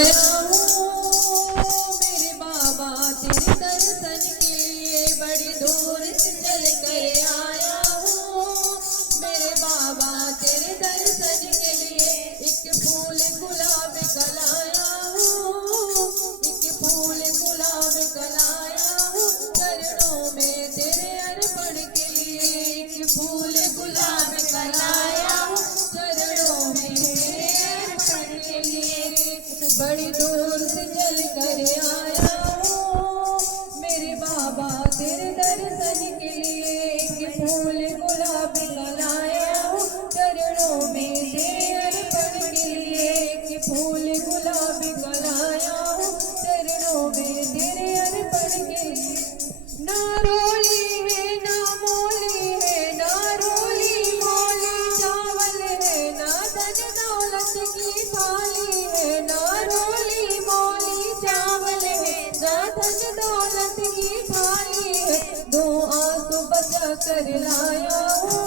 आया हूँ मेरे बाबा तेरे दर्शन के लिए, बड़ी दूर से चल कर आया हूँ मेरे बाबा तेरे दर्शन के लिए। एक फूल गुलाब का लाया हूँ, एक फूल गुलाब का लाया हूँ, चरणों में तेरे अर्पण के लिए। एक फूल गुलाब का लाया हूँ, चरणों में तेरे अर्पण के लिए। बड़ी दूर से चल कर आया हूँ मेरे बाबा तेरे दर्शन के लिए। एक फूल गुलाब का लाया हूँ, चरणों में तेरे अर्पण के लिए। एक फूल गुलाब का लाया हूँ, चरणों में तेरे अर्पण के लिए। ना रोली है ना मोली है, ना रोली मोली चावल है, ना धन दौलत की थाली है। ना रोली मोली चावल है, ना धन दौलत की थाली है। दो आंसू बचा कर लाया हूँ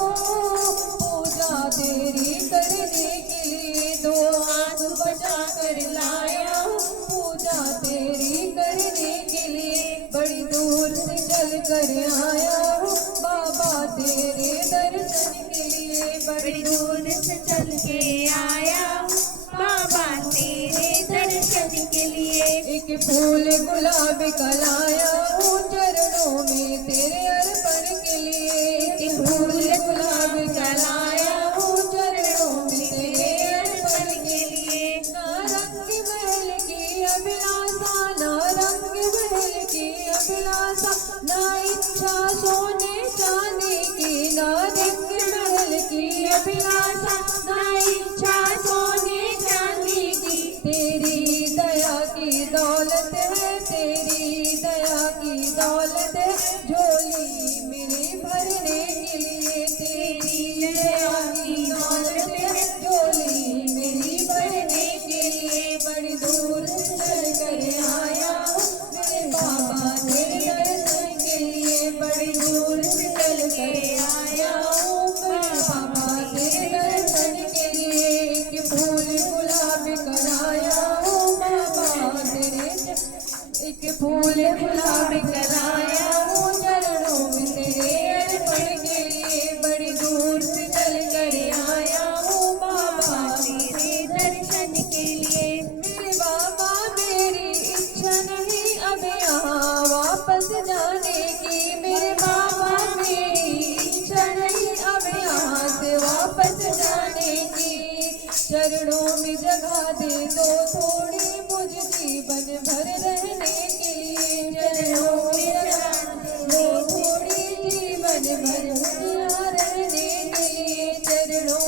पूजा तेरी करने के लिए। दो आंसू बचा कर लाया हूँ पूजा तेरी करने के लिए। बड़ी दूर से चल कर आया हूँ बाबा तेरे दर्शन के लिए। बड़ी दूर से चल के आया हूँ बाबा तेरे दर्शन के लिए। एक फूल गुलाब का लाया हूँ, चरणों में तेरे अर्पण के लिए। एक फूल गुलाब का लाया हूँ, चरणों में तेरे अर्पण के लिए। ना रंग महल की अभिलाषा, ना रंग महल की अभिलाषा, ना इच्छा सोने चांदी की। ना रंग महल की अभिलाषा, ना इच्छा सोने चांदी की। तेरी दया की दौलत है, तेरी दया की दौलत है, झोली मेरी भरने के लिए। तेरी दया की दौलत है, झोली मेरी भरने के लिए। बड़ी दूर से चल कर आया हूँ मेरे बाबा तेरे दर्शन के लिए। बड़ी दूर से चल कर आया हूँ मेरे बाबा तेरे दर्शन के लिए। एक फूल गुलाब का लाया हूँ बाबा तेरे, एक फूल गुलाब का लाया हूँ चरणों में तेरे अर्पण के लिए। बड़ी दूर से चल कर आया हूँ बाबा तेरे दर्शन के लिए। मेरे बाबा मेरी इच्छा नहीं अब यहाँ वापस जाने की। मेरे बाबा मेरी इच्छा नहीं अब यहाँ से वापस जाने की। चरणों में जगह दे दो थोड़ी मुझ जीवन भर रहने के लिए। चरणों में जगह दो थोड़ी जीवन भर मुझे यहाँ रहने के लिए। चरणों